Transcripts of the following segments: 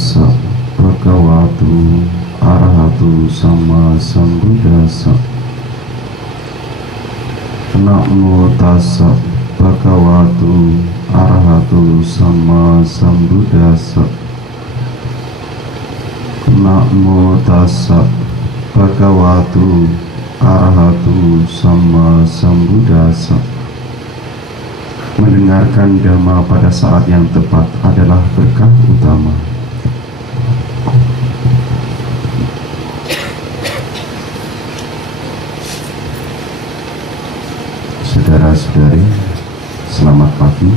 tassa bhagavato arahato sama sambuddhassa. Namo tassa bhagavato arahato sama sambuddhassa. Namo tassa bhagavato arahato sama sambuddhassa. Mendengarkan dhamma pada saat yang tepat adalah berkah utama. Saudara-saudari, selamat pagi.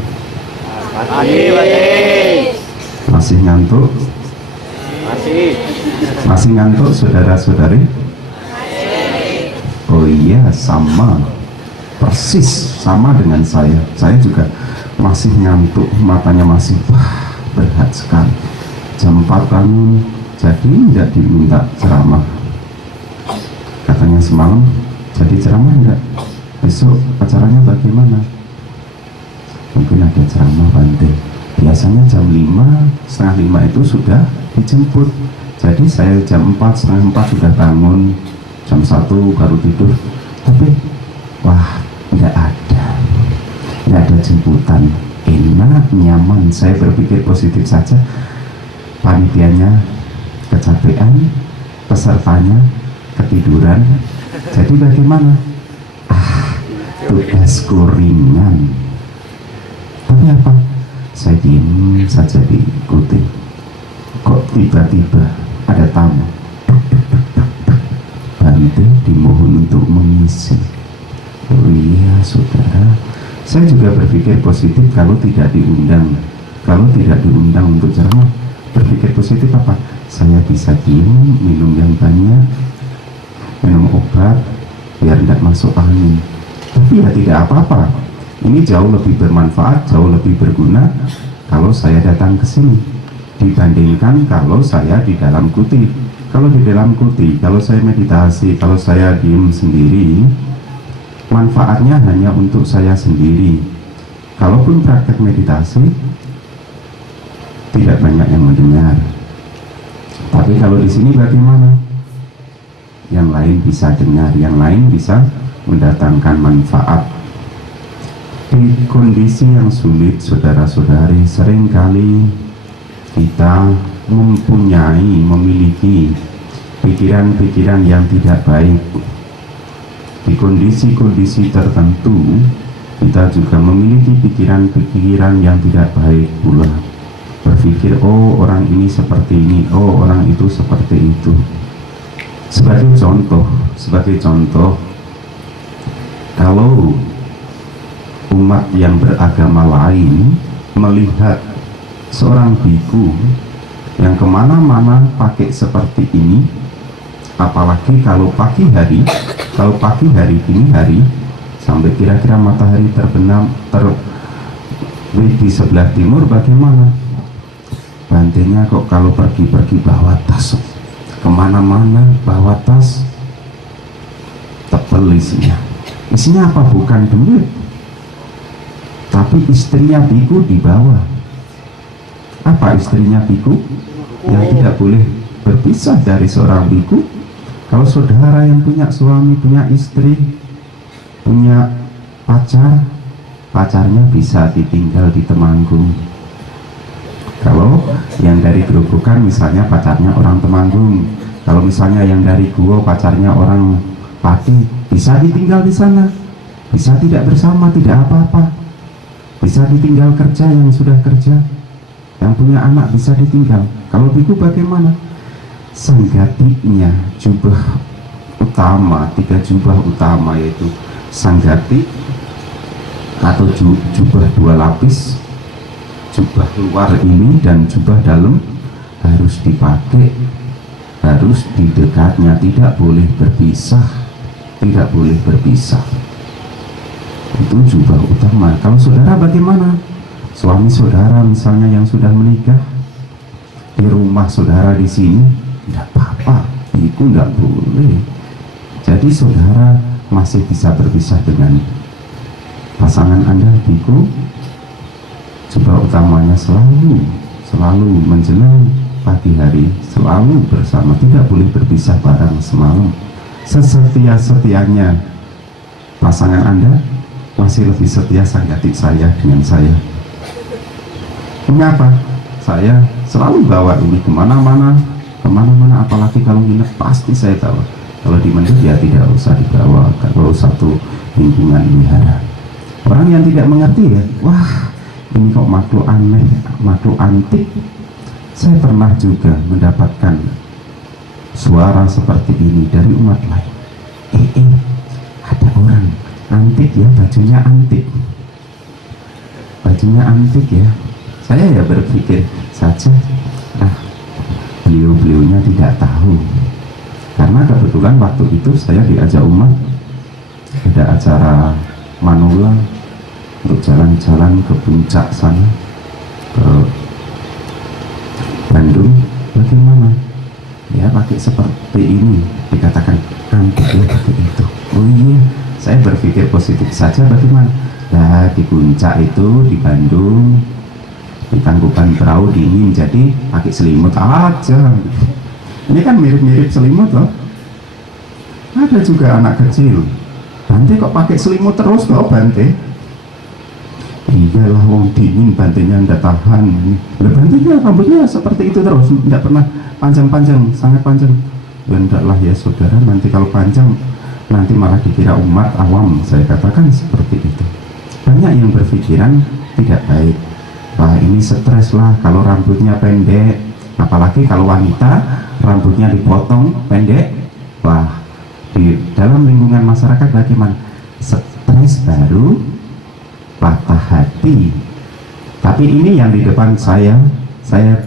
Masih ngantuk? Masih ngantuk, saudara-saudari? Oh iya, sama. Persis sama dengan saya. Saya juga masih ngantuk, matanya masih berat sekali. Jam 4 bangun, jadi tidak diminta ceramah. Katanya semalam, jadi ceramah enggak? Besok acaranya bagaimana? Mungkin ada ceramah Bante. Biasanya jam 5, setengah 5 itu sudah dijemput. Jadi saya jam 4, setengah 4 sudah bangun. Jam 1 baru tidur. Tapi tidak ada jemputan, enak, nyaman. Saya berpikir positif saja. Panitianya kecapean, pesertanya ketiduran. Jadi bagaimana? Tugasku ringan. Tapi apa? Saya diam saja diikuti. Kok tiba-tiba ada tamu? Bante dimohon untuk mengisi. Oh iya saudara, saya juga berpikir positif kalau tidak diundang. Kalau tidak diundang untuk ceramah, berpikir positif apa? Saya bisa diam, minum yang banyak, minum obat biar tidak masuk angin. Tapi ya tidak apa-apa. Ini jauh lebih bermanfaat, jauh lebih berguna kalau saya datang ke sini dibandingkan kalau saya di dalam kuti. Kalau di dalam kuti, kalau saya meditasi, kalau saya diam sendiri, manfaatnya hanya untuk saya sendiri. Kalaupun praktek meditasi, tidak banyak yang mendengar. Tapi kalau di sini bagaimana? Yang lain bisa dengar, yang lain bisa mendatangkan manfaat. Di kondisi yang sulit, saudara-saudari, seringkali kita memiliki pikiran-pikiran yang tidak baik. Di kondisi-kondisi tertentu, kita juga memiliki pikiran-pikiran yang tidak baik pula. Berpikir, oh orang ini seperti ini, oh orang itu seperti itu. Sebagai contoh, kalau umat yang beragama lain melihat seorang biku yang kemana-mana pakai seperti ini, apalagi kalau pagi hari dini hari sampai kira-kira matahari terbenam terbit di sebelah timur, bagaimana? Bantenya kok kalau pergi-pergi bawa tas, kemana-mana bawa tas tebel isinya apa? Bukan duit, tapi istrinya biku di bawah. Apa istrinya biku? Yang tidak boleh berpisah dari seorang biku. Kalau saudara yang punya suami, punya istri, punya pacar, pacarnya bisa ditinggal di Temanggung. Kalau yang dari Grobogan misalnya pacarnya orang Temanggung, kalau misalnya yang dari Guo pacarnya orang Pati, bisa ditinggal di sana, bisa tidak bersama, tidak apa-apa, bisa ditinggal kerja yang sudah kerja, yang punya anak bisa ditinggal. Kalau biku bagaimana? Sanggatinya, jubah utama, 3 jubah utama, yaitu sanggati atau jubah 2 lapis, jubah luar ini dan jubah dalam harus dipakai, harus di dekatnya, tidak boleh berpisah, tidak boleh berpisah. Itu jubah utama. Kalau saudara bagaimana? Suami saudara misalnya yang sudah menikah, di rumah saudara di sini, tidak apa-apa, itu tidak boleh. Jadi saudara masih bisa berpisah dengan pasangan Anda, biku. Jubah utamanya selalu menjelang pagi hari selalu bersama, tidak boleh berpisah barang semalam. Sesetia-setianya pasangan Anda masih lebih setia sanggati saya dengan saya. Mengapa? Saya selalu bawa ini kemana-mana, apalagi kalau nginep pasti saya bawa. Kalau di Mendut ya tidak usah dibawa, kalau satu lingkungan wihara. Orang yang tidak mengerti ya, wah ini kok makhluk aneh, makhluk antik. Saya pernah juga mendapatkan suara seperti ini dari umat lain. Ada orang antik ya, bajunya antik ya. Saya ya berpikir saja, beliau-beliaunya tidak tahu. Karena kebetulan waktu itu saya diajak umat, ada acara manula untuk jalan-jalan ke puncak sana, ke Bandung. Bagaimana? Ya pakai seperti ini, dikatakan antik ya pakai itu. Oh iya, saya berpikir positif saja. Bagaimana? Nah di puncak itu di Bandung, di Tangkuban Perahu dingin, jadi pakai selimut aja. Ini kan mirip-mirip selimut loh. Ada juga anak kecil, Bante kok pakai selimut terus kok Bante? Iyalah wong dingin, bantenya nggak tahan. Bantenya rambutnya seperti itu terus, nggak pernah panjang-panjang, sangat panjang. Ya enggaklah ya saudara, nanti kalau panjang nanti malah dikira umat awam. Saya katakan seperti itu. Banyak yang berpikiran tidak baik. Wah ini stres lah kalau rambutnya pendek, apalagi kalau wanita rambutnya dipotong pendek. Wah di dalam lingkungan masyarakat bagaimana? Stres baru patah hati. Tapi ini yang di depan saya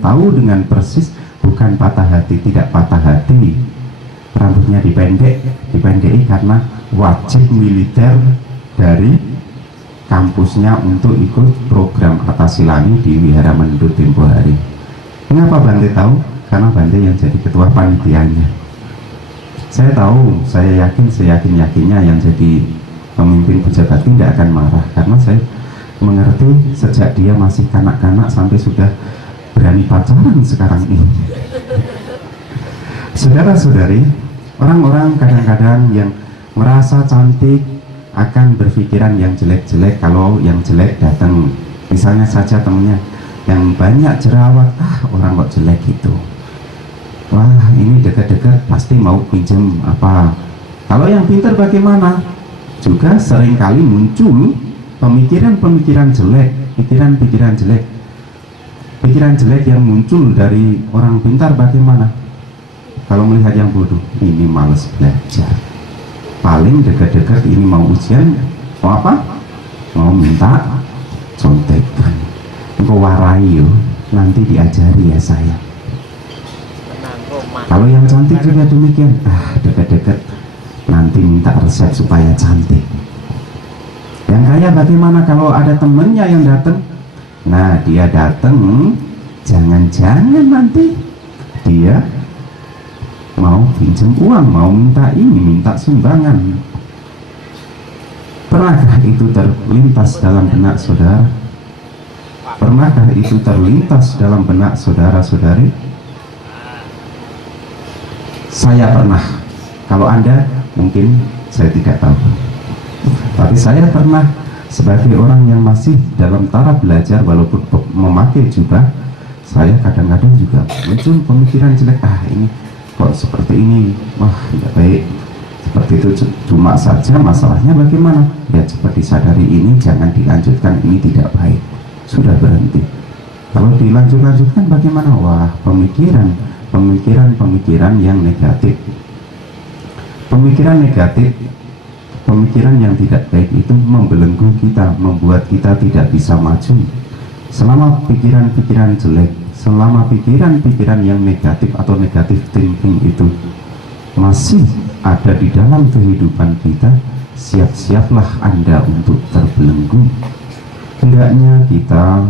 tahu dengan persis bukan patah hati, tidak patah hati. Rambutnya dipendeki karena wajib militer dari kampusnya untuk ikut program Atasilani di Wihara Mendut tempo hari. Mengapa Bante tahu? Karena Bante yang jadi ketua panitianya. Saya tahu, saya yakinnya yang jadi pemimpin pejabat tidak akan marah, karena saya mengerti sejak dia masih kanak-kanak sampai sudah berani pacaran sekarang ini. Saudara-saudari, orang-orang kadang-kadang yang merasa cantik akan berpikiran yang jelek-jelek kalau yang jelek datang. Misalnya saja temennya yang banyak jerawat, orang kok jelek gitu. Wah ini dekat-dekat pasti mau pinjam apa. Kalau yang pintar bagaimana? Juga seringkali muncul pemikiran-pemikiran jelek, pikiran-pikiran jelek yang muncul dari orang pintar. Bagaimana? Kalau melihat yang bodoh, ini males belajar, paling dekat-dekat ini mau ujian, mau apa? Mau minta contekan, engkau warai yo, nanti diajari ya saya. Kalau yang cantik juga demikian, dekat-dekat nanti minta resep supaya cantik. Yang kaya bagaimana kalau ada temennya yang datang? Nah dia datang, jangan-jangan nanti dia mau pinjam uang, mau minta ini, minta sumbangan. Pernahkah itu terlintas dalam benak saudara? Pernahkah itu terlintas dalam benak saudara-saudari? Saya pernah. Kalau Anda mungkin saya tidak tahu, tapi saya pernah sebagai orang yang masih dalam taraf belajar walaupun memakai jubah. Saya kadang-kadang juga muncul pemikiran jelek, ini kok seperti ini, wah tidak baik seperti itu. Cuma saja masalahnya bagaimana? Ya cepat disadari, ini jangan dilanjutkan, ini tidak baik, sudah berhenti. Kalau dilanjutkan bagaimana? Wah pemikiran yang negatif, pemikiran yang tidak baik itu membelenggu kita, membuat kita tidak bisa maju. Selama pikiran-pikiran jelek, selama pikiran-pikiran yang negatif atau negatif thinking itu masih ada di dalam kehidupan kita, siap-siaplah Anda untuk terbelenggu. Hendaknya kita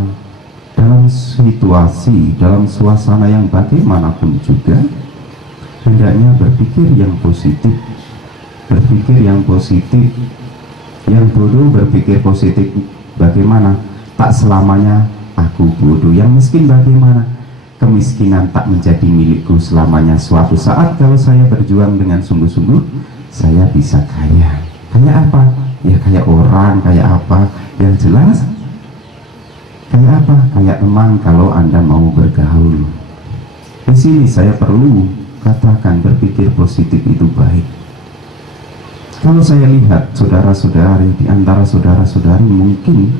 dalam situasi, dalam suasana yang bagaimanapun juga, hendaknya berpikir yang positif, yang bodoh berpikir positif. Bagaimana? Tak selamanya aku bodoh. Yang miskin bagaimana? kemiskinan tak menjadi milikku selamanya. Suatu saat kalau saya berjuang dengan sungguh-sungguh, saya bisa kaya. Kayak apa? Ya kayak orang, kayak apa? Yang jelas kayak apa? Kayak teman kalau Anda mau bergaul. Di sini saya perlu katakan berpikir positif itu baik. Kalau saya lihat saudara-saudari, di antara saudara-saudari mungkin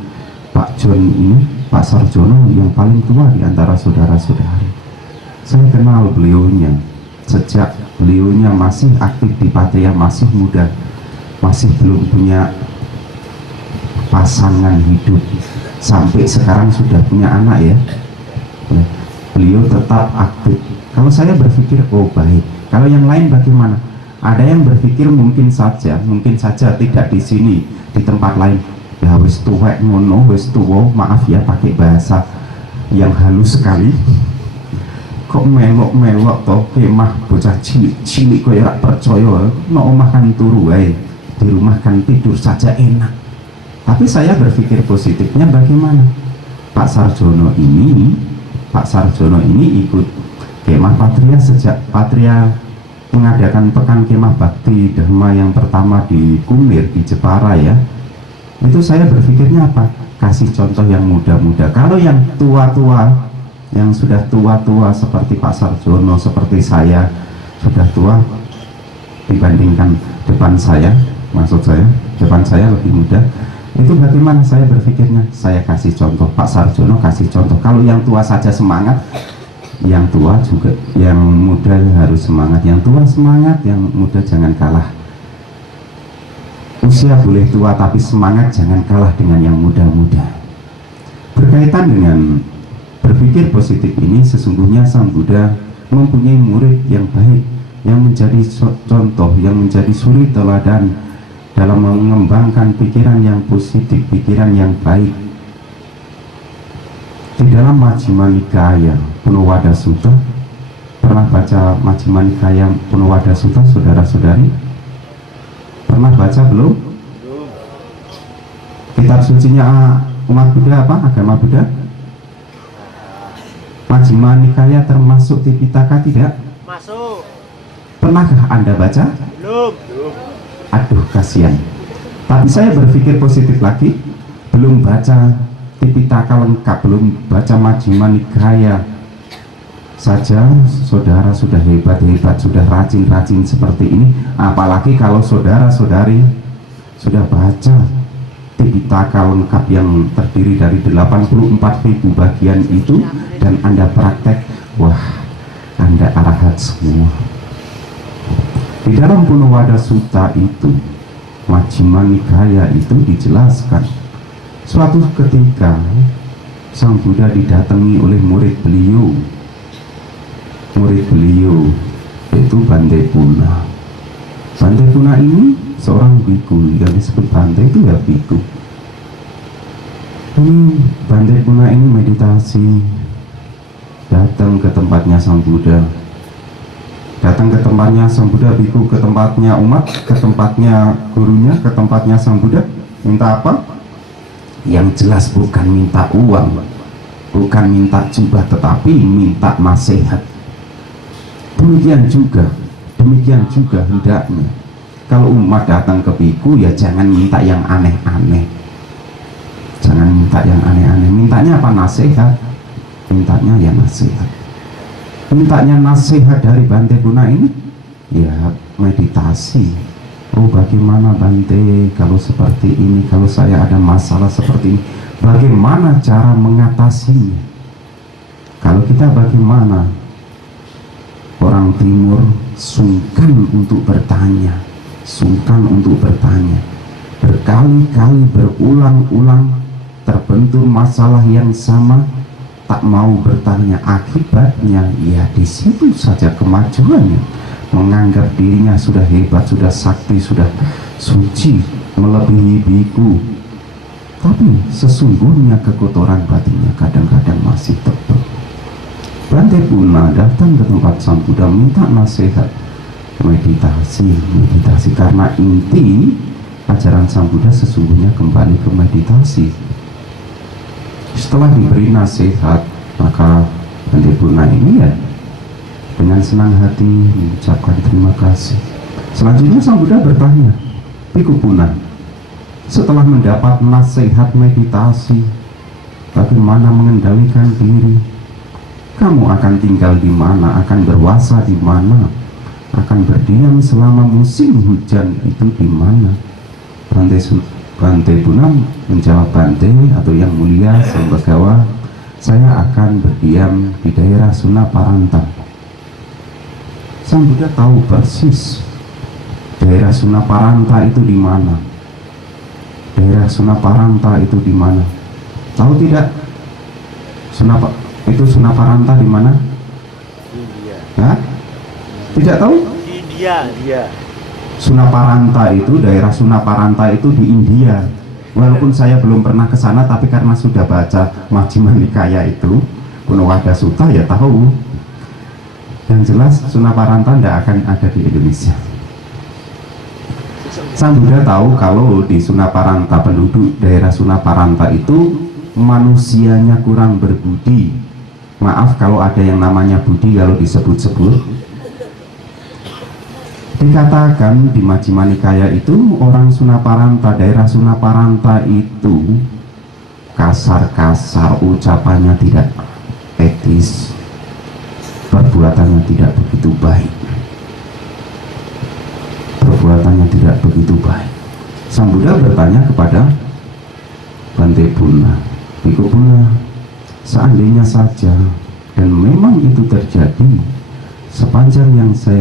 Pak John ini, Pak Sarjono yang paling tua di antara saudara-saudari. Saya kenal beliaunya sejak beliaunya masih aktif di Patea, masih muda, masih belum punya pasangan hidup, sampai sekarang sudah punya anak ya. Beliau tetap aktif. Kalau saya berpikir, oh baik. Kalau yang lain bagaimana? Ada yang berpikir mungkin saja tidak di sini, di tempat lain. Ya wis tuwek ngono, wis tuwa, maaf ya pakai bahasa yang halus sekali. Kok melok-melok toh kemah bocah cilik kok ya percaya, no omah kan turu wae, di rumah kan tidur saja enak. Tapi saya berpikir positifnya bagaimana? Pak Sarjono ini ikut kemah Patria sejak Patria mengadakan pekan kemah bakti Dharma yang pertama di Kunir, di Jepara ya. Itu saya berpikirnya apa? Kasih contoh yang muda-muda. Kalau yang tua-tua, yang sudah tua-tua seperti Pak Sarjono, seperti saya sudah tua dibandingkan depan saya, maksud saya depan saya lebih muda, itu bagaimana saya berpikirnya? Saya kasih contoh, Pak Sarjono kasih contoh. Kalau yang tua saja semangat, yang tua juga, yang muda harus semangat. Yang tua semangat, yang muda jangan kalah. Usia boleh tua tapi semangat jangan kalah dengan yang muda-muda. Berkaitan dengan berpikir positif ini, sesungguhnya Sang Buddha mempunyai murid yang baik, yang menjadi contoh, yang menjadi suri teladan dalam mengembangkan pikiran yang positif, pikiran yang baik. Di dalam Majjhima Nikaya Punawada Sutta, pernah baca Majjhima Nikaya Punawada Sutta saudara-saudari? Pernah baca belum? Kitab sucinya umat Buddha apa? Agama Buddha? Majjhima Nikaya termasuk Tipitaka tidak? Masuk. Pernahkah Anda baca? Belum. Aduh kasihan. Tapi saya berpikir positif lagi, belum baca Tipitaka lengkap, belum baca Majjhima Nikaya saja saudara sudah hebat-hebat, sudah rajin-rajin seperti ini. Apalagi kalau saudara-saudari sudah baca Tipitaka lengkap yang terdiri dari 84.000 bagian itu, dan Anda praktek, wah Anda arahat semua. Di dalam Punawada Sutta itu, Majjhima Nikaya itu dijelaskan, suatu ketika Sang Buddha didatangi oleh murid beliau yaitu Bante Puna. Bante Puna ini seorang biku, yang disebut Bante itu ya biku. Ini Bante Puna ini meditasi, datang ke tempatnya Sang Buddha, biku ke tempatnya umat, ke tempatnya gurunya, ke tempatnya Sang Buddha. Minta apa? Yang jelas bukan minta uang, bukan minta jubah, tetapi minta nasihat. Demikian juga hendaknya kalau umat datang ke biku, ya jangan minta yang aneh-aneh, mintanya apa? Nasihat. Mintanya nasihat dari Bante Puna ini ya meditasi. Oh bagaimana Bante kalau seperti ini, kalau saya ada masalah seperti ini, bagaimana cara mengatasinya? Kalau kita bagaimana? Orang timur sungkan untuk bertanya, berkali-kali berulang-ulang terbentur masalah yang sama, tak mau bertanya. Akibatnya ya di situ saja kemajuannya, menganggap dirinya sudah hebat, sudah sakti, sudah suci, melebihi biku, tapi sesungguhnya kekotoran batinnya kadang-kadang masih tebal. Bante Puna datang ke tempat Sang Buddha minta nasihat, meditasi, karena inti ajaran Sang Buddha sesungguhnya kembali ke meditasi. Setelah diberi nasihat, maka Bante Purna ini ya dengan senang hati mengucapkan terima kasih. Selanjutnya Sang Buddha bertanya, Biku Puna, setelah mendapat nasihat meditasi bagaimana mengendalikan diri, kamu akan tinggal di mana, akan berwasa di mana, akan berdiam selama musim hujan itu di mana? Bante Puna menjawab, Bante atau yang mulia Sambagawa, saya akan berdiam di daerah Sunaparanta. Sang Buddha tahu persis daerah Sunaparanta itu di mana. Daerah Sunaparanta itu di mana? Tahu tidak? Sunaparanta di mana? India. Hah? Tidak tahu? India. Sunaparanta itu, daerah Sunaparanta itu di India. Walaupun saya belum pernah ke sana, tapi karena sudah baca Majjhima Nikaya itu, Punawada Sutta, ya tahu. Yang jelas Sunaparanta tidak akan ada di Indonesia. Sang Buddha tahu kalau di Sunaparanta, penduduk daerah Sunaparanta itu manusianya kurang berbudi. Maaf kalau ada yang namanya budi kalau disebut-sebut. Dikatakan di Majjhima Nikaya itu orang Sunaparanta, daerah Sunaparanta itu kasar-kasar, ucapannya tidak etis, perbuatannya tidak begitu baik. Perbuatannya tidak begitu baik. Sang Buddha bertanya kepada Bante Purna, Biku Purna, seandainya saja dan memang itu terjadi, sepanjang yang saya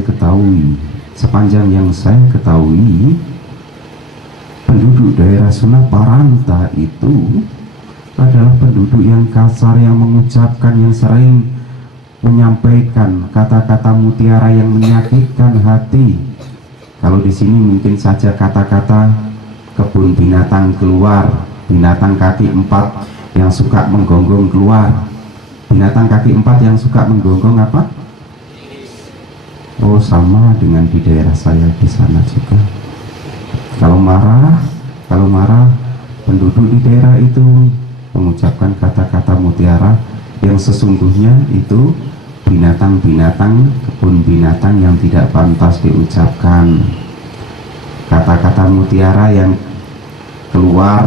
ketahui, penduduk daerah Sunaparanta itu adalah penduduk yang kasar, yang mengucapkan, yang sering menyampaikan kata-kata mutiara yang menyakitkan hati. Kalau di sini mungkin saja kata-kata kebun binatang keluar, binatang kaki 4 yang suka menggonggong keluar. Binatang kaki 4 yang suka menggonggong apa? Oh, sama dengan di daerah saya di sana juga. Kalau marah, penduduk di daerah itu mengucapkan kata-kata mutiara yang sesungguhnya itu binatang-binatang, kebun binatang yang tidak pantas diucapkan. Kata-kata mutiara yang keluar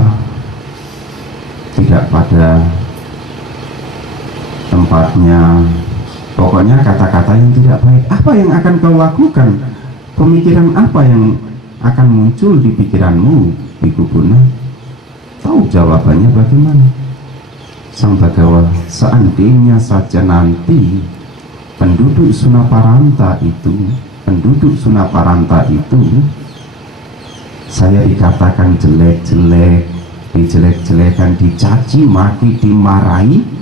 tidak pada tempatnya. Pokoknya kata-kata yang tidak baik. Apa yang akan kau lakukan? Pemikiran apa yang akan muncul di pikiranmu, Biku Purna? Tahu jawabannya bagaimana? Sang Bhagawa, seandainya saja nanti penduduk Sunaparanta itu saya dikatakan jelek-jelek, dijelek-jelekan, dicaci maki, dimarahi,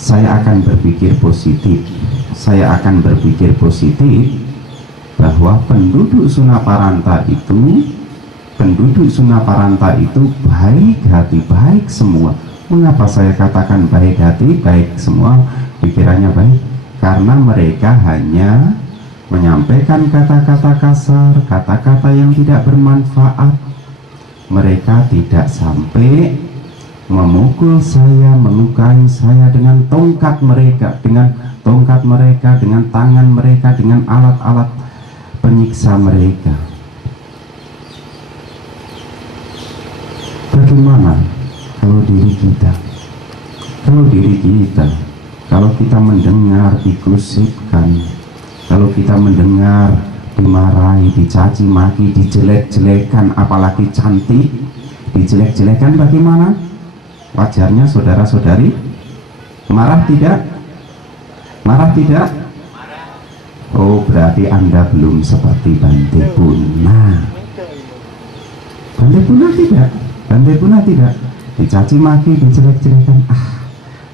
saya akan berpikir positif. Saya akan berpikir positif bahwa penduduk Sunaparanta itu baik hati, baik semua. Mengapa saya katakan baik hati, baik semua, pikirannya baik? Karena mereka hanya menyampaikan kata-kata kasar, kata-kata yang tidak bermanfaat. Mereka tidak sampai memukul saya, melukai saya dengan tongkat mereka, dengan tangan mereka, dengan alat-alat penyiksa mereka. Bagaimana kalau diri kita, kalau kita mendengar digosipkan, kalau kita mendengar dimarahi, dicaci maki, dijelek-jelekan, apalagi cantik, dijelek-jelekan, bagaimana? Wajarnya saudara-saudari marah tidak? Marah tidak? Oh, berarti Anda belum seperti Bante Purna. Bante Purna tidak dicaci maki, dijelek-jelekan.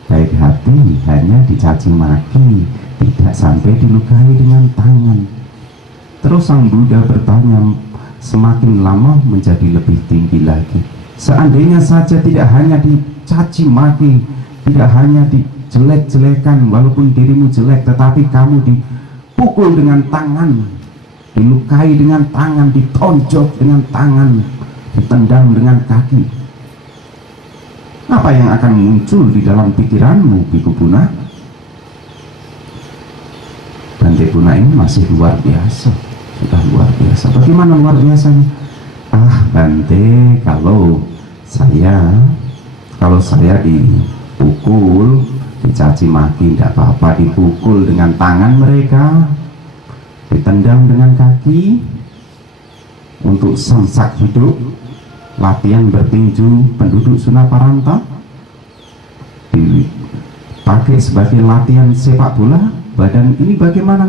Baik hati hanya dicaci maki, tidak sampai dilukai dengan tangan. Terus Sang Buddha bertanya, semakin lama menjadi lebih tinggi lagi. Seandainya saja tidak hanya dicaci maki, tidak hanya dijelek-jelekan, walaupun dirimu jelek, tetapi kamu dipukul dengan tangan, dilukai dengan tangan, ditonjok dengan tangan, ditendang dengan kaki. Apa yang akan muncul di dalam pikiranmu, Biku Purna? Bante Puna ini masih luar biasa, sudah luar biasa. Bagaimana luar biasanya? Bante, kalau saya dipukul, dicaci maki, tidak apa-apa, dipukul dengan tangan mereka, ditendang dengan kaki, untuk samsak hidup, latihan bertinju penduduk Sunaparanta, dipakai sebagai latihan sepak bola, badan ini bagaimana?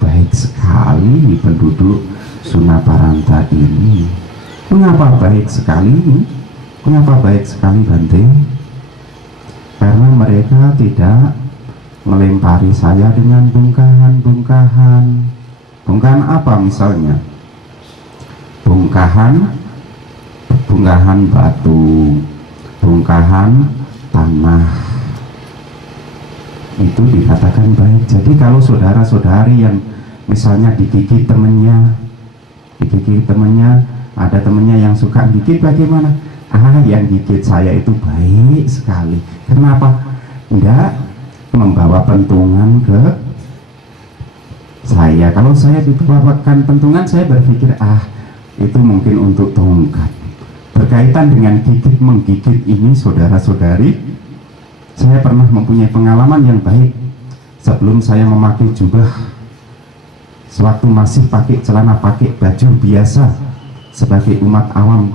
Baik sekali penduduk Sunaparanta ini. Mengapa baik sekali? Mengapa baik sekali, Bante? Karena mereka tidak melempari saya dengan bongkahan-bongkahan. Bongkahan apa misalnya? Bongkahan batu, bongkahan tanah. Itu dikatakan baik. Jadi kalau saudara-saudari yang misalnya digigit temennya, ada temennya yang suka gigit, bagaimana? Yang gigit saya itu baik sekali. Kenapa? Enggak membawa pentungan ke saya. Kalau saya dibawakan pentungan, saya berpikir itu mungkin untuk tongkat. Berkaitan dengan gigit menggigit ini, saudara-saudari, saya pernah mempunyai pengalaman yang baik. Sebelum saya memakai jubah, sewaktu masih pakai celana, pakai baju biasa sebagai umat awam,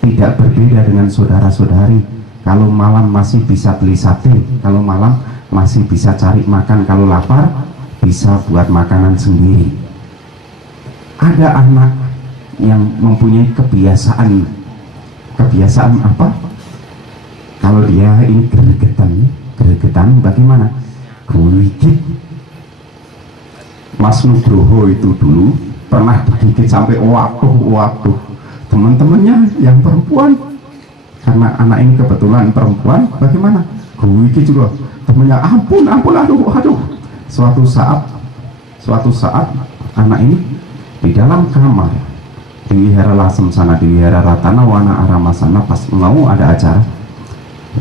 tidak berbeda dengan saudara-saudari. Kalau malam masih bisa beli sate, kalau malam masih bisa cari makan, kalau lapar bisa buat makanan sendiri. Ada anak yang mempunyai kebiasaan apa? Kalau dia ini gregetan, bagaimana? Gigit. Mas Nugroho itu dulu pernah digigit sampai waduh. Teman-temannya yang perempuan, karena anak ini kebetulan perempuan, bagaimana? Gigit juga. Temannya ampun, aduh. Suatu saat anak ini di dalam kamar di Wihara Lasem sana, di Wihara Ratana Wana Arama sana, pas mau ada acara,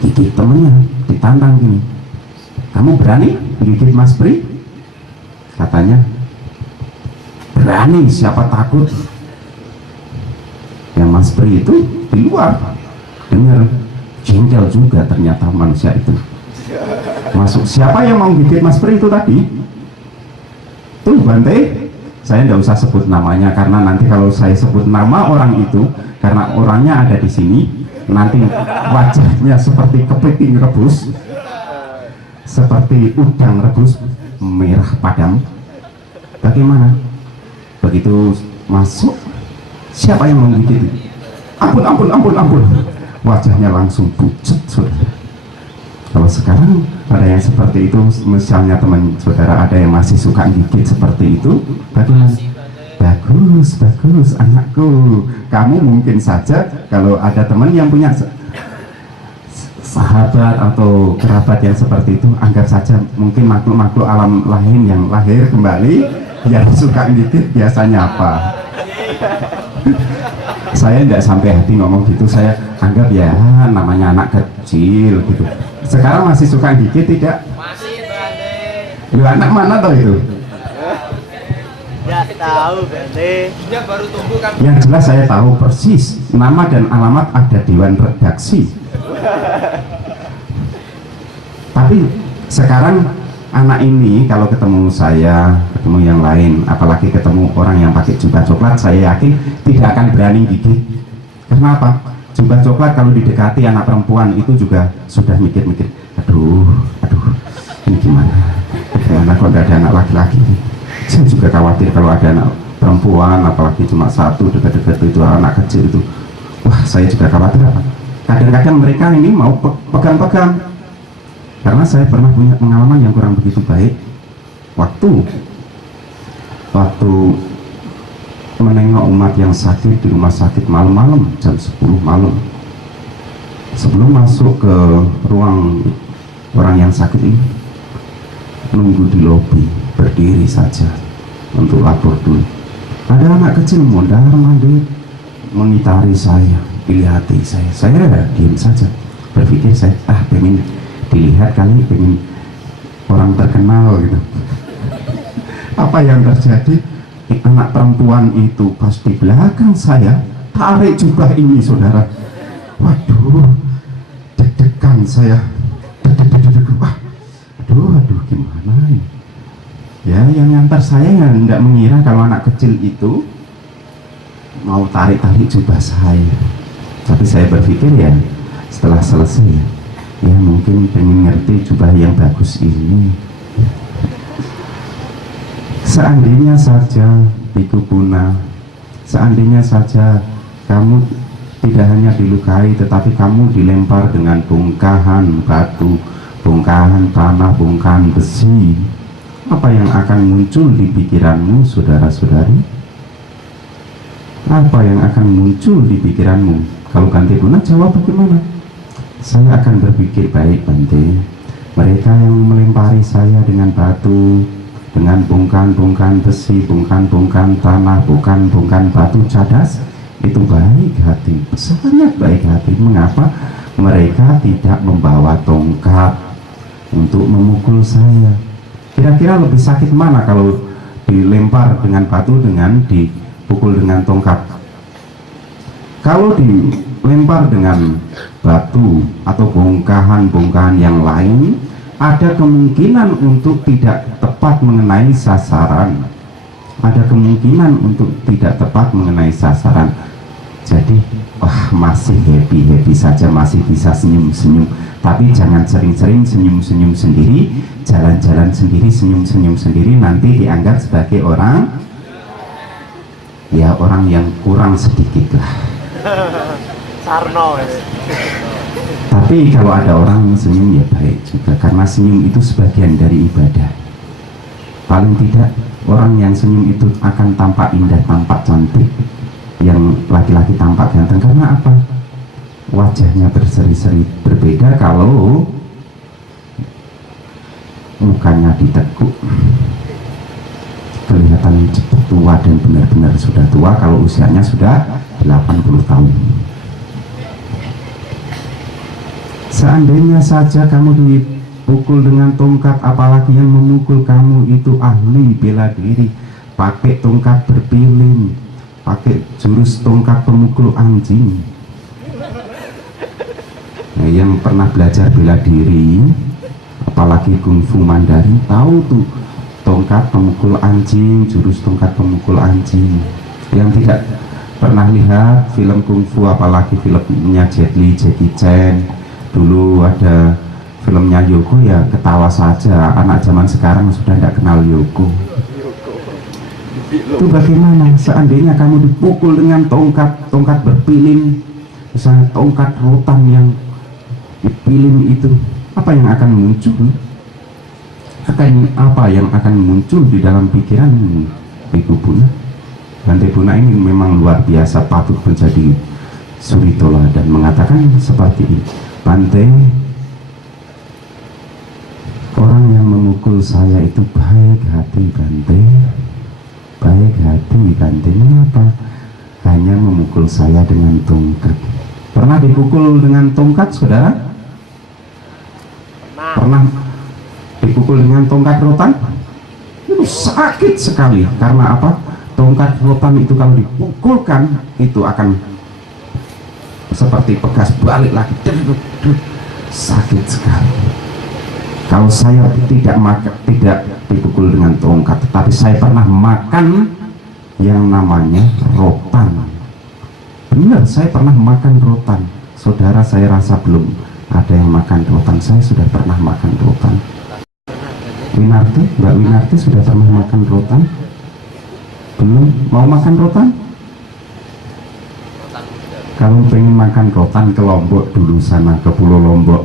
gigit temennya, ditantang gini, kamu berani gigit Mas Pri? Katanya berani, siapa takut. Yang Mas Pri itu di luar dengar, jengkel juga ternyata manusia itu masuk. Siapa yang mau gigit Mas Pri itu tadi? Tuh Bante, saya tidak usah sebut namanya, karena nanti kalau saya sebut nama orang itu, karena orangnya ada di sini, nanti wajahnya seperti kepiting rebus, seperti udang rebus merah padam. Bagaimana? Begitu masuk, siapa yang menggigit? Ampun. Wajahnya langsung pucat, saudara. Kalau sekarang ada yang seperti itu, misalnya teman saudara ada yang masih suka gigit seperti itu, bagaimana? Bagus anakku. Kamu mungkin saja kalau ada teman yang punya sahabat atau kerabat yang seperti itu, anggap saja mungkin makhluk-makhluk alam lain yang lahir kembali yang suka gigit. Biasanya apa? Saya tidak sampai hati ngomong gitu, saya anggap ya namanya anak kecil gitu. Sekarang masih suka gigit tidak? Masih, Bante. Lu anak mana tuh itu? Ya tahu Bante. Dia baru tumbuh kan. Yang jelas saya tahu persis nama dan alamat ada dewan redaksi. Tapi sekarang anak ini kalau ketemu saya, ketemu yang lain, apalagi ketemu orang yang pakai jubah coklat, saya yakin tidak akan berani gigit. Kenapa? Jubah coklat kalau didekati anak perempuan itu juga sudah mikir-mikir, aduh, ini gimana kok gak ada anak laki-laki. Saya juga khawatir kalau ada anak perempuan, apalagi cuma satu, dekat-dekat itu anak kecil itu. Wah, saya juga khawatir apa? Kadang-kadang mereka ini mau pegang-pegang. Karena saya pernah punya pengalaman yang kurang begitu baik. Waktu menengok umat yang sakit di rumah sakit malam-malam, jam 10 malam, sebelum masuk ke ruang orang yang sakit ini, nunggu di lobi, berdiri saja untuk lapor dulu. Ada anak kecil mondar-mandir mengitari saya, dilihati saya diam saja, berpikir saya pengen dilihat kali, pengen orang terkenal gitu. Apa yang terjadi? Anak perempuan itu pas di belakang saya tarik jubah ini, saudara. Waduh, deg-degan saya. Wah, aduh, gimana ini? Ya, yang ngantar saya nggak mengira kalau anak kecil itu mau tarik-tarik jubah saya. Tapi saya berpikir ya, setelah selesai ya mungkin pengen ngerti jubah yang bagus ini. Seandainya saja Biku Puna, seandainya saja kamu tidak hanya dilukai tetapi kamu dilempar dengan bongkahan batu, bongkahan tanah, bongkahan besi, apa yang akan muncul di pikiranmu, saudara-saudari? Apa yang akan muncul di pikiranmu? Kalau Bante Puna jawab bagaimana? Saya akan berpikir, baik Bante, mereka yang melempari saya dengan batu, dengan bongkahan-bongkahan besi, bongkahan-bongkahan tanah, bongkahan-bongkahan batu cadas, itu baik hati, sangat baik hati. Mengapa mereka tidak membawa tongkat untuk memukul saya? Kira-kira lebih sakit mana kalau dilempar dengan batu dengan dipukul dengan tongkat? Kalau dilempar dengan batu atau bongkahan-bongkahan yang lain, ada kemungkinan untuk tidak tepat mengenai sasaran. Ada kemungkinan untuk tidak tepat mengenai sasaran. Jadi, wah, masih happy saja, masih bisa senyum-senyum. Tapi jangan sering-sering senyum-senyum sendiri, jalan-jalan sendiri, senyum-senyum sendiri, nanti dianggap sebagai orang, ya orang yang kurang sedikit lah. Sarno. Tapi kalau ada orang senyum ya baik juga, karena senyum itu sebagian dari ibadah. Paling tidak orang yang senyum itu akan tampak indah, tampak cantik. Yang laki-laki tampak ganteng, karena apa? Wajahnya berseri-seri. Berbeda kalau mukanya ditekuk, kelihatan cepat tua dan benar-benar sudah tua kalau usianya sudah 80 tahun. Seandainya saja kamu dipukul dengan tongkat, apalagi yang memukul kamu itu ahli bela diri, pakai tongkat berpiling, pakai jurus tongkat pemukul anjing. Nah, yang pernah belajar bela diri, apalagi kungfu Mandarin, tahu tuh tongkat pemukul anjing, jurus tongkat pemukul anjing. Yang tidak pernah lihat film kungfu, apalagi filmnya Jet Li, Jackie Chan, dulu ada filmnya Yoko, ya ketawa saja. Anak zaman sekarang sudah tidak kenal Yoko. Itu bagaimana seandainya kamu dipukul dengan tongkat berpiling, misalnya tongkat rotan yang dipiling itu, apa yang akan muncul? Apa yang akan muncul di dalam pikiranmu, Biku Puna? Bante Puna ini memang luar biasa, patut menjadi suri teladan, mengatakan seperti ini. Bante, orang yang memukul saya itu baik hati Bante, baik hati Bante. Mengapa? Hanya memukul saya dengan tongkat. Pernah dipukul dengan tongkat, saudara? Pernah dipukul dengan tongkat rotan? Itu sakit sekali. Karena apa? Tongkat rotan itu kalau dipukulkan itu akan seperti pegas balik lagi, sakit sekali. Kalau saya tidak dipukul dengan tongkat, tetapi saya pernah makan yang namanya rotan. Benar, saya pernah makan rotan. Saudara, saya rasa belum ada yang makan rotan. Saya sudah pernah makan rotan. Winarti, Mbak Winarti sudah pernah makan rotan? Belum? Mau makan rotan? Kalau pengen makan rotan, ke Lombok dulu sana, ke Pulau Lombok.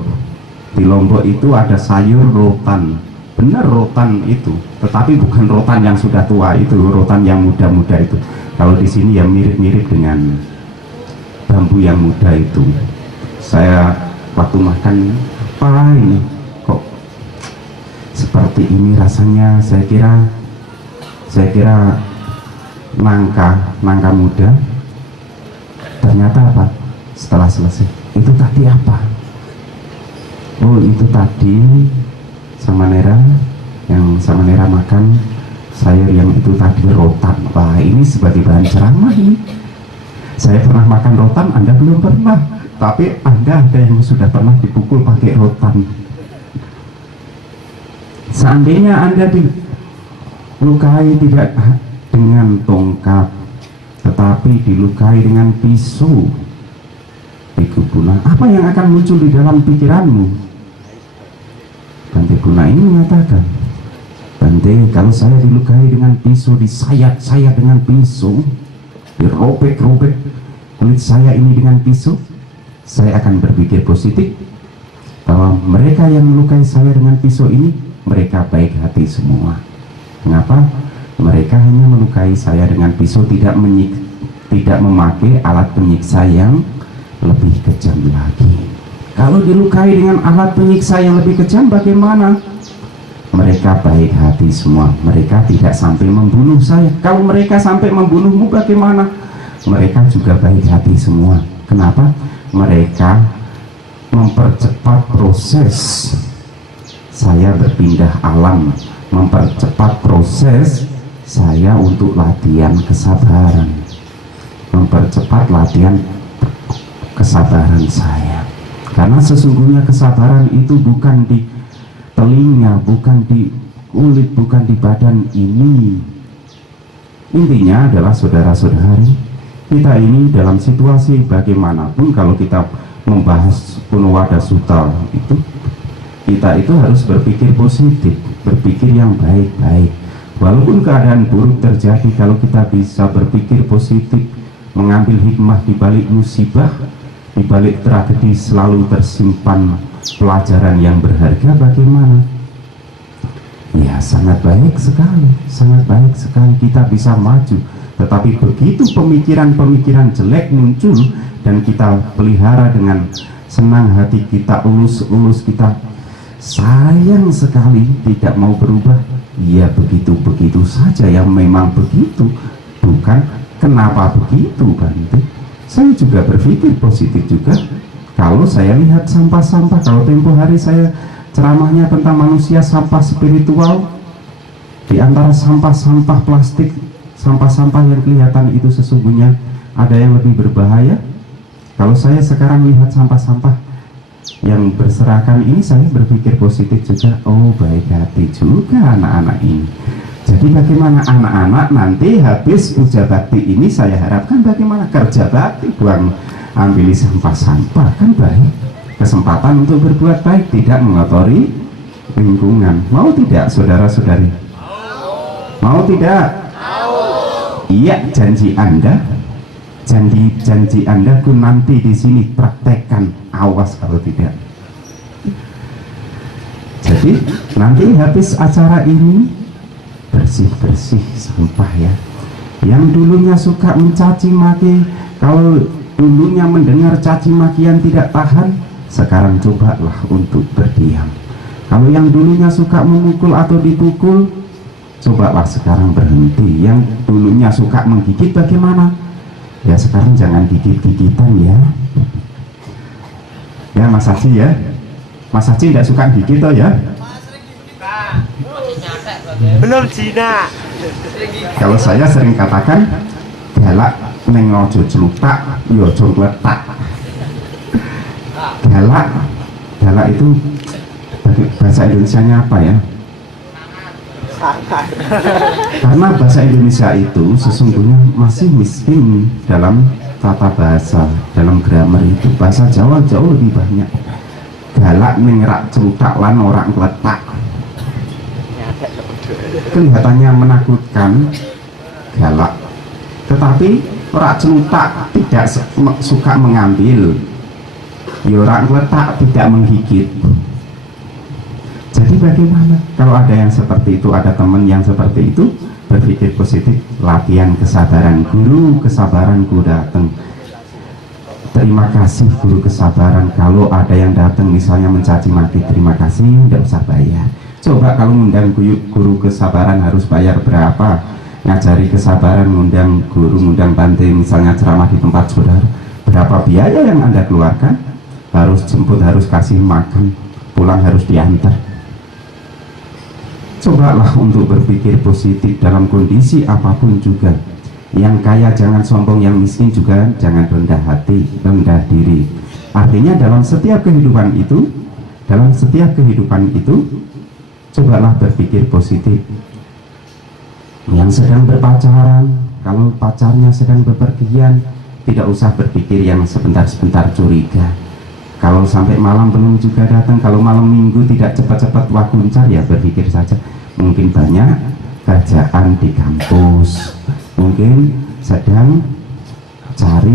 Di Lombok itu ada sayur rotan. Benar, rotan itu, tetapi bukan rotan yang sudah tua itu, rotan yang muda-muda itu. Kalau di sini ya mirip-mirip dengan bambu yang muda itu. Saya waktu makan, apa ini kok seperti ini rasanya? Saya kira nangka muda. Ternyata apa? Setelah selesai, itu tadi apa? Oh, itu tadi Samanera, yang Samanera makan sayur yang itu tadi rotan. Wah, ini sebagai bahan ceramah ini. Saya pernah makan rotan, Anda belum pernah, tapi Anda ada yang sudah pernah dipukul pakai rotan. Seandainya Anda dilukai tidak dengan tongkat, tetapi dilukai dengan pisau di kubunan, apa yang akan muncul di dalam pikiranmu? Bante Guna ini mengatakan, Bante, kalau saya dilukai dengan pisau, disayat-sayat dengan pisau, dirobek-robek kulit saya ini dengan pisau, saya akan berpikir positif bahwa mereka yang melukai saya dengan pisau ini, mereka baik hati semua. Mengapa? Mereka hanya melukai saya dengan pisau, tidak memakai alat penyiksa yang lebih kejam lagi. Kalau dilukai dengan alat penyiksa yang lebih kejam, bagaimana? Mereka baik hati semua, mereka tidak sampai membunuh saya. Kalau mereka sampai membunuhmu, bagaimana? Mereka juga baik hati semua. Kenapa? Mereka mempercepat proses saya berpindah alam, mempercepat proses saya untuk latihan kesabaran, mempercepat latihan kesabaran saya. Karena sesungguhnya kesabaran itu bukan di telinga, bukan di kulit, bukan di badan ini. Intinya adalah saudara-saudari, kita ini dalam situasi bagaimanapun, kalau kita membahas Punawada Sutta itu, kita itu harus berpikir positif, berpikir yang baik-baik. Walaupun keadaan buruk terjadi, kalau kita bisa berpikir positif, mengambil hikmah di balik musibah, di balik tragedi selalu tersimpan pelajaran yang berharga, bagaimana? Ya, sangat baik sekali kita bisa maju. Tetapi begitu pemikiran-pemikiran jelek muncul dan kita pelihara dengan senang hati, kita ulus-ulus, kita sayang sekali tidak mau berubah, ya begitu-begitu saja, yang memang begitu, bukan kenapa begitu, Bante. Saya juga berpikir positif juga. Kalau saya lihat sampah-sampah, kalau tempo hari saya ceramahnya tentang manusia sampah spiritual, di antara sampah-sampah plastik, sampah-sampah yang kelihatan itu sesungguhnya ada yang lebih berbahaya. Kalau saya sekarang lihat sampah-sampah yang berserakan ini, saya berpikir positif juga. Oh, baik hati juga anak-anak ini. Jadi bagaimana anak-anak nanti habis puja bakti ini, saya harapkan bagaimana kerja bakti, buang ambil sampah-sampah, kan baik. Kesempatan untuk berbuat baik, tidak mengotori lingkungan. Mau tidak, saudara-saudari? Mau tidak? Iya, janji Anda, janji Anda ku nanti di sini praktekkan. Awas kalau tidak. Jadi nanti habis acara ini bersih-bersih sampah ya. Yang dulunya suka mencaci maki, kalau dulunya mendengar caci makian tidak tahan, sekarang cobalah untuk berdiam. Kalau yang dulunya suka memukul atau dipukul, cobalah sekarang berhenti. Yang dulunya suka menggigit, bagaimana? Ya sekarang jangan gigit-gigitan ya. Ya Mas Haji ya, Mas Haji tidak suka gigit toh ya. Belum Cina. Kalau saya sering katakan, galak neng ojo celutak, yo ojo ngletak. Galak itu bahasa Indonesianya apa ya? Sangat. Karena bahasa Indonesia itu sesungguhnya masih miskin dalam tata bahasa, dalam grammar itu. Bahasa Jawa jauh lebih banyak. Galak neng rak celutak lan orang ngletak. Kelihatannya menakutkan, galak, tetapi orang celutak tidak suka mengambil, orang letak tidak menggigit. Jadi bagaimana kalau ada yang seperti itu, ada teman yang seperti itu, berpikir positif, latihan kesabaran. Guru kesabaranku datang, terima kasih guru kesabaran. Kalau ada yang datang misalnya mencaci maki, terima kasih, tidak usah bayar. Coba kalau ngundang guru kesabaran harus bayar berapa? Ngajari kesabaran, ngundang guru, ngundang Bante misalnya ceramah di tempat saudara, berapa biaya yang Anda keluarkan? Harus jemput, harus kasih makan, pulang harus diantar. Cobalah untuk berpikir positif dalam kondisi apapun juga. Yang kaya jangan sombong, yang miskin juga jangan rendah hati, rendah diri. Artinya dalam setiap kehidupan itu, cobalah berpikir positif. Yang sedang berpacaran, kalau pacarnya sedang bepergian, tidak usah berpikir yang sebentar-sebentar curiga. Kalau sampai malam belum juga datang, kalau malam minggu tidak cepat-cepat wakuncar, ya berpikir saja mungkin banyak kerjaan di kampus, mungkin sedang cari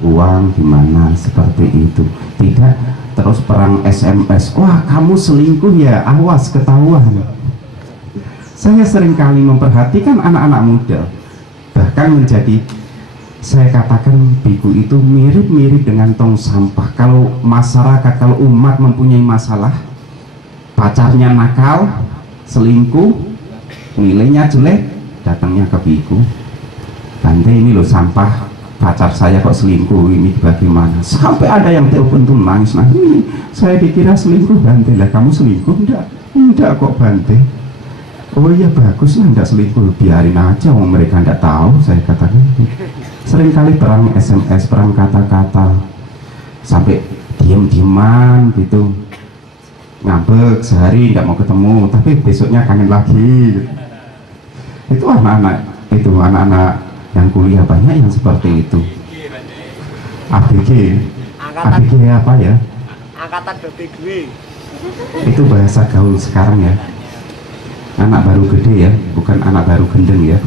uang di mana, seperti itu. Tidak terus perang SMS, wah kamu selingkuh ya, awas ketahuan. Saya seringkali memperhatikan anak-anak muda, bahkan menjadi, saya katakan biku itu mirip-mirip dengan tong sampah. Kalau masyarakat, kalau umat mempunyai masalah, pacarnya nakal, selingkuh, nilainya jelek, datangnya ke biku. Bante, ini loh sampah, pacar saya kok selingkuh, ini bagaimana? Sampai ada yang telepon tuh nangis, nah ini saya dikira selingkuh. Bante, lah kamu selingkuh? Enggak kok Bante. Oh iya bagus lah, enggak selingkuh, biarin aja, mereka enggak tahu, saya katakan. Seringkali perang SMS, perang kata-kata, sampai diem-dieman gitu, ngambek sehari nggak mau ketemu, tapi besoknya kangen lagi. Itu anak-anak yang kuliah banyak yang seperti itu. ABG apa ya? Angkatan BBG. Itu bahasa gaul sekarang ya. Anak baru gede ya, bukan anak baru gendeng ya.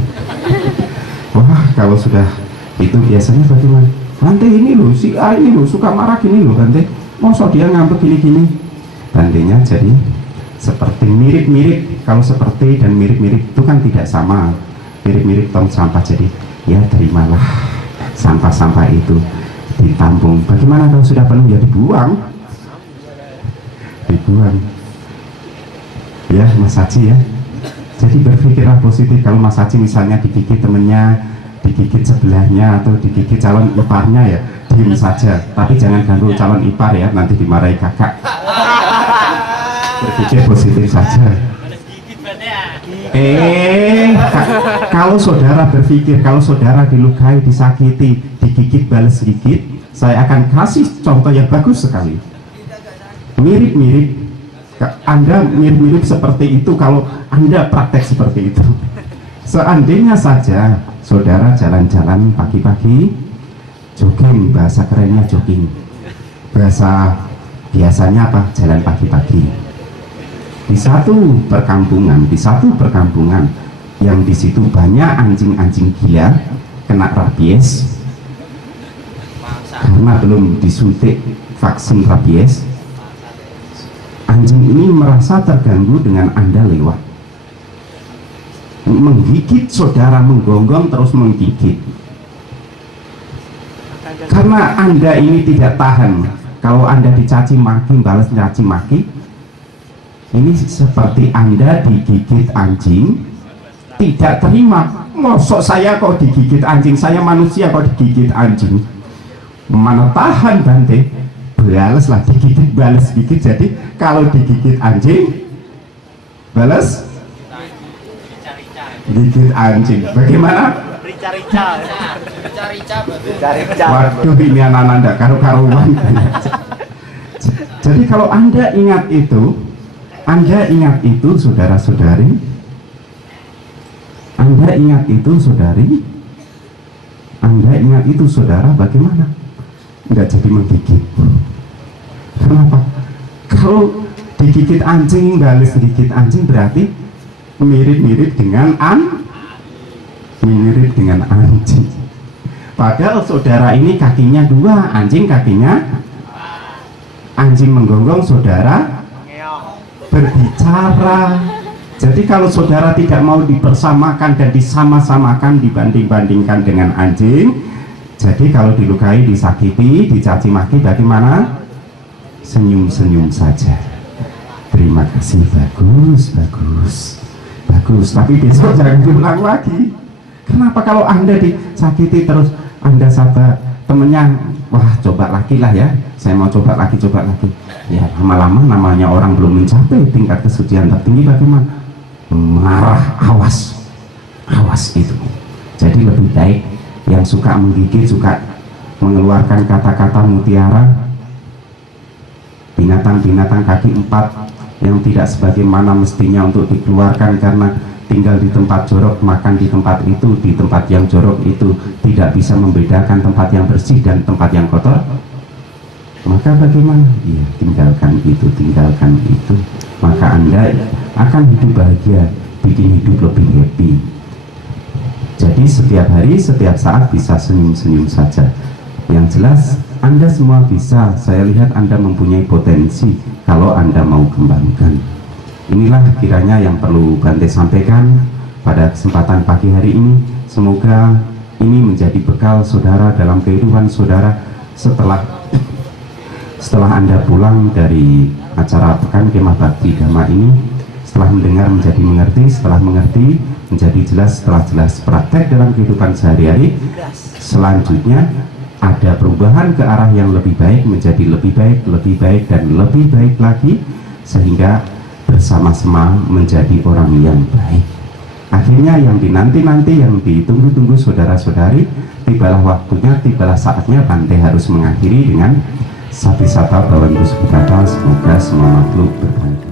Wah, kalau sudah itu biasanya bagaimana? Bante, ini loh, si A ini loh suka marah gini loh Bante, masa dia ngambek gini-gini. Bantenya jadi seperti mirip-mirip. Kalau seperti dan mirip-mirip itu kan tidak sama. Mirip-mirip tong sampah, jadi ya terimalah sampah-sampah itu ditampung. Bagaimana kalau sudah penuh, ya dibuang ya Mas Haji ya. Jadi berpikirlah positif. Kalau Mas Haji misalnya digigit temennya, digigit sebelahnya, atau digigit calon iparnya, ya diem saja, tapi jangan ganggu calon ipar ya, nanti dimarahi kakak. Berpikir positif saja. Kalau saudara berpikir, kalau saudara dilukai, disakiti, digigit balas gigit, saya akan kasih contoh yang bagus sekali. Mirip-mirip, Anda mirip-mirip seperti itu kalau Anda praktek seperti itu. Seandainya saja saudara jalan-jalan pagi-pagi, jogging, bahasa kerennya jogging, bahasa biasanya apa? Jalan pagi-pagi. Di satu perkampungan yang di situ banyak anjing-anjing gila kena rabies karena belum disuntik vaksin rabies. Anjing ini merasa terganggu dengan Anda lewat, menggigit saudara, menggonggong terus menggigit. Karena Anda ini tidak tahan, kalau Anda dicaci maki, balas caci maki, ini seperti Anda digigit anjing, tidak terima. Mosok saya kok digigit anjing, saya manusia kok digigit anjing, mana tahan Bante, balaslah, digigit balas gigit. Jadi kalau digigit anjing, balas gigit anjing, bagaimana? Rica. Waduh, ini anak-anak enggak karu-karuan. Jadi kalau Anda ingat itu saudara-saudari, Anda ingat itu saudara, bagaimana? Enggak jadi menggigit. Kenapa? Kalau digigit anjing, balas digigit anjing, berarti mirip-mirip dengan anjing. Padahal saudara ini kakinya dua, anjing kakinya, anjing menggonggong, saudara berbicara. Jadi kalau saudara tidak mau dipersamakan dan disama-samakan, dibanding-bandingkan dengan anjing, jadi kalau dilukai, disakiti, dicaci maki, bagaimana? Senyum-senyum saja. Terima kasih, bagus. Tapi besok jangan diulang lagi. Kenapa? Kalau Anda disakiti terus Anda sabar, temennya, wah coba lagi lah ya, saya mau coba lagi. Ya lama-lama namanya orang belum mencapai tingkat kesucian tertinggi, bagaimana? mengarah awas itu. Jadi lebih baik yang suka menggigit, suka mengeluarkan kata-kata mutiara, binatang-binatang kaki empat yang tidak sebagaimana mestinya untuk dikeluarkan karena tinggal di tempat jorok, makan di tempat itu, di tempat yang jorok itu tidak bisa membedakan tempat yang bersih dan tempat yang kotor, maka bagaimana? Iya, tinggalkan itu, maka Anda akan hidup bahagia, bikin hidup lebih happy. Jadi setiap hari, setiap saat bisa senyum-senyum saja. Yang jelas Anda semua bisa, saya lihat Anda mempunyai potensi kalau Anda mau kembangkan. Inilah kiranya yang perlu Bante sampaikan pada kesempatan pagi hari ini. Semoga ini menjadi bekal saudara dalam kehidupan saudara setelah Anda pulang dari acara Pekan Kemah Bakti Dhamma ini. Setelah mendengar menjadi mengerti, setelah mengerti menjadi jelas, setelah jelas praktek dalam kehidupan sehari-hari. Selanjutnya ada perubahan ke arah yang lebih baik, menjadi lebih baik dan lebih baik lagi, sehingga bersama-sama menjadi orang yang baik. Akhirnya yang dinanti-nanti, yang ditunggu-tunggu saudara-saudari, tibalah waktunya, tibalah saatnya Bante harus mengakhiri dengan Satisata Bhavantu Sukhita. Semoga semua makhluk berbahagia.